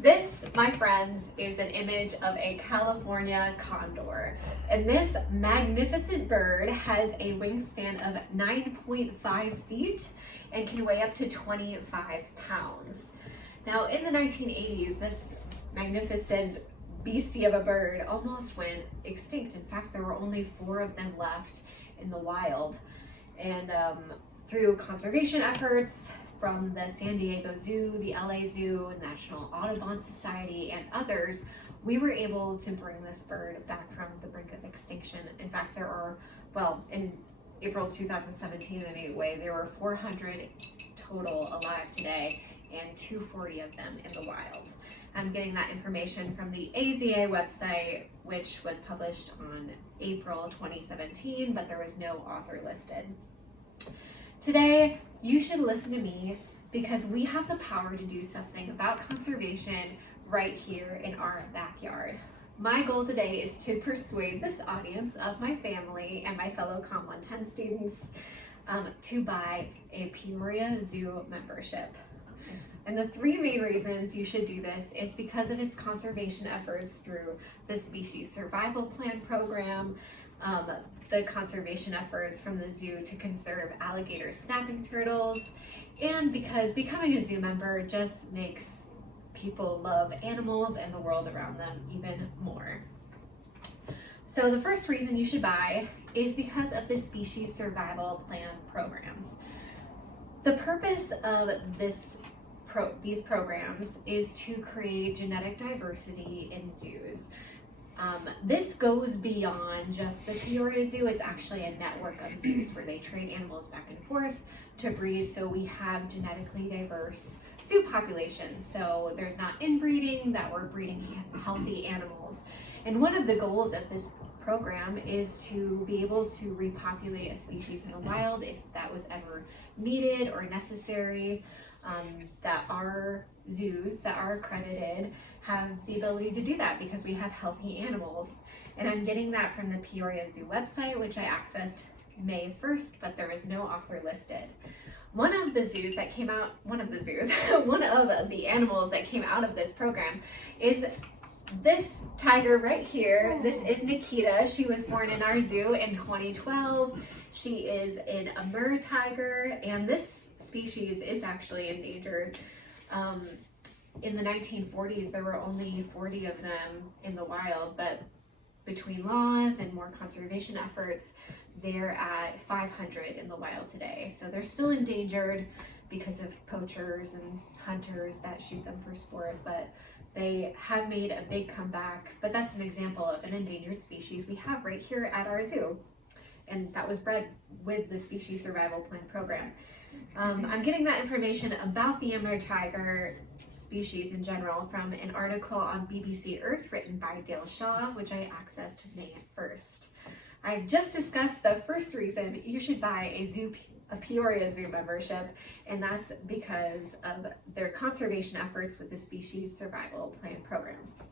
This, my friends, is an image of a California condor. And this magnificent bird has a wingspan of 9.5 feet and can weigh up to 25 pounds. Now, in the 1980s, this magnificent beastie of a bird almost went extinct. In fact, there were only 4 of them left in the wild. And through conservation efforts from the San Diego Zoo, the LA Zoo, National Audubon Society, and others, we were able to bring this bird back from the brink of extinction. In fact, there are, well, in April 2017 anyway, there were 400 total alive today and 240 of them in the wild. I'm getting that information from the AZA website, which was published on April 2017, but there was no author listed. Today, you should listen to me because we have the power to do something about conservation right here in our backyard. My goal today is to persuade this audience of my family and my fellow Comm 110 students to buy a Peoria Zoo membership. And the 3 main reasons you should do this is because of its conservation efforts through the Species Survival Plan program, the conservation efforts from the zoo to conserve alligator snapping turtles, and because becoming a zoo member just makes people love animals and the world around them even more. So the first reason you should buy is because of the Species Survival Plan programs. The purpose of these programs is to create genetic diversity in zoos. This goes beyond just the Peoria Zoo. It's actually a network of zoos where they trade animals back and forth to breed, so we have genetically diverse zoo populations. So there's not inbreeding, that we're breeding healthy animals. And one of the goals of this program is to be able to repopulate a species in the wild if that was ever needed or necessary. That our zoos that are accredited have the ability to do that because we have healthy animals. And I'm getting that from the Peoria Zoo website, which I accessed May 1st, but there is no author listed. One of the animals that came out of this program is this tiger right here. This is Nikita. She was born in our zoo in 2012. She is an Amur tiger, and this species is actually endangered. In the 1940s, there were only 40 of them in the wild, but between laws and more conservation efforts, they're at 500 in the wild today. So they're still endangered because of poachers and hunters that shoot them for sport, but they have made a big comeback. But that's an example of an endangered species we have right here at our zoo. And that was bred with the Species Survival Plan program. I'm getting that information about the Amur tiger species in general from an article on BBC Earth written by Dale Shaw, which I accessed May 1st. I've just discussed the first reason you should buy a Peoria Zoo membership, and that's because of their conservation efforts with the Species Survival Plan programs.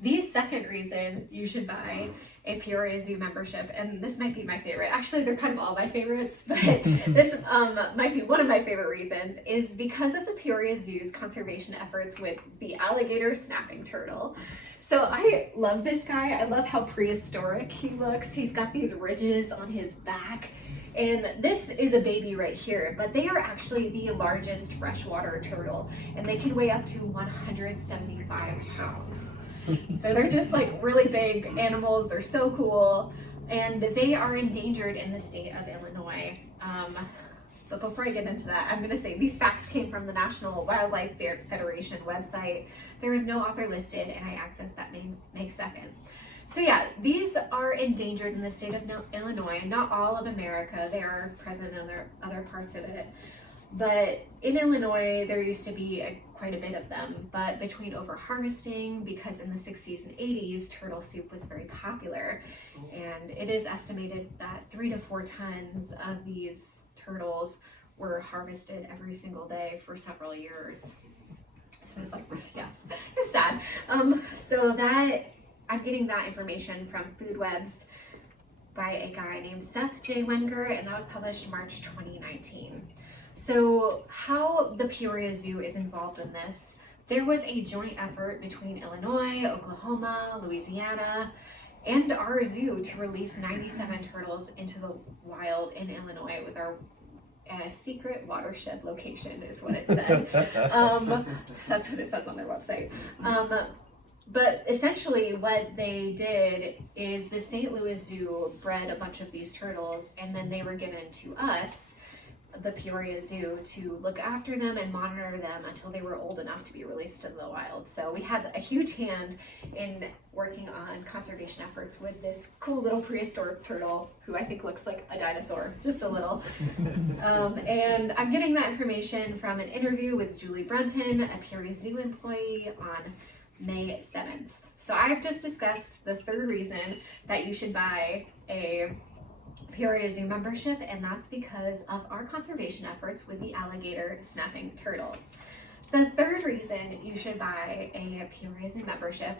The second reason you should buy a Peoria Zoo membership, and this might be my favorite, actually they're kind of all my favorites, but this might be one of my favorite reasons, is because of the Peoria Zoo's conservation efforts with the alligator snapping turtle. So I love this guy. I love how prehistoric he looks. He's got these ridges on his back. And this is a baby right here, but they are actually the largest freshwater turtle, and they can weigh up to 175 pounds. So they're just like really big animals. They're so cool, and they are endangered in the state of Illinois. But before I get into that, I'm going to say these facts came from the National Wildlife Federation website. There is no author listed, and I accessed that May 2nd. So yeah, these are endangered in the state of Illinois, not all of America. They are present in other parts of it. But in Illinois, there used to be quite a bit of them. But between overharvesting, because in the 60s and 80s, turtle soup was very popular. And it is estimated that 3 to 4 tons of these turtles were harvested every single day for several years. So it's like, yes, it was sad. So that I'm getting that information from FoodWebs by a guy named Seth J. Wenger, and that was published March 2019. So how the Peoria Zoo is involved in this, there was a joint effort between Illinois, Oklahoma, Louisiana, and our zoo to release 97 turtles into the wild in Illinois with our at a secret watershed location is what it said. That's what it says on their website. But essentially what they did is the St. Louis Zoo bred a bunch of these turtles, and then they were given to us, the Peoria Zoo, to look after them and monitor them until they were old enough to be released in the wild. So we had a huge hand in working on conservation efforts with this cool little prehistoric turtle who I think looks like a dinosaur, just a little. And I'm getting that information from an interview with Julie Brunton, a Peoria Zoo employee, on May 7th. So I've just discussed the third reason that you should buy a Peoria Zoo membership, and that's because of our conservation efforts with the alligator snapping turtle. The third reason you should buy a Peoria Zoo membership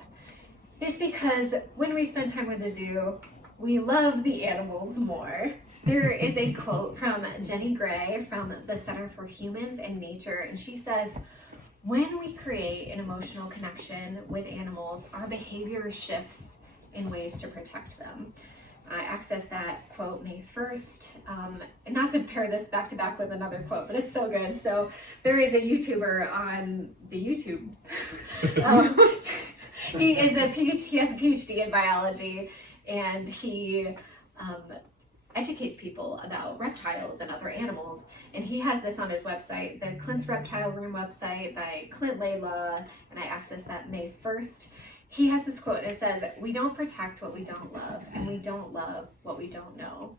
is because when we spend time with the zoo, we love the animals more. There is a quote from Jenny Gray from the Center for Humans and Nature, and she says, "When we create an emotional connection with animals, our behavior shifts in ways to protect them." I accessed that quote May 1st, and not to pair this back to back with another quote, but it's so good. So there is a YouTuber on the YouTube. He has a PhD in biology, and he educates people about reptiles and other animals. And he has this on his website, the Clint's Reptile Room website by Clint Laidlaw, and I accessed that May 1st. He has this quote, and it says, "We don't protect what we don't love, and we don't love what we don't know."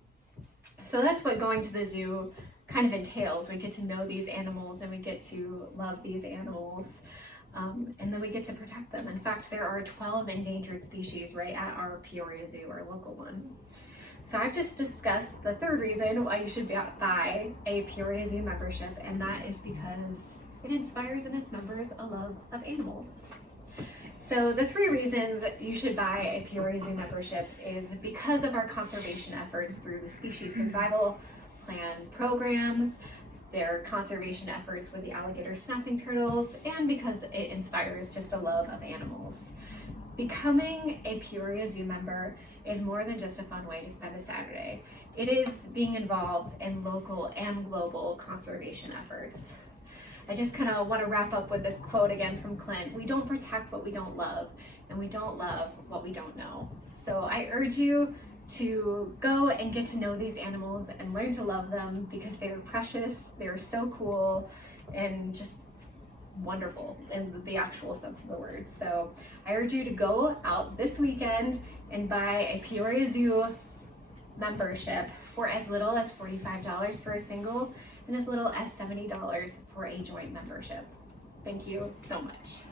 So that's what going to the zoo kind of entails. We get to know these animals, and we get to love these animals, and then we get to protect them. In fact, there are 12 endangered species right at our Peoria Zoo, our local one. So I've just discussed the third reason why you should buy a Peoria Zoo membership, and that is because it inspires in its members a love of animals. So the three reasons you should buy a Peoria Zoo membership is because of our conservation efforts through the Species Survival Plan programs, their conservation efforts with the alligator snapping turtles, and because it inspires just a love of animals. Becoming a Peoria Zoo member is more than just a fun way to spend a Saturday. It is being involved in local and global conservation efforts. I just kind of want to wrap up with this quote again from Clint. "We don't protect what we don't love, and we don't love what we don't know." So I urge you to go and get to know these animals and learn to love them because they are precious, they are so cool, and just wonderful in the actual sense of the word. So I urge you to go out this weekend and buy a Peoria Zoo membership for as little as $45 for a single and as little as $70 for a joint membership. Thank you so much.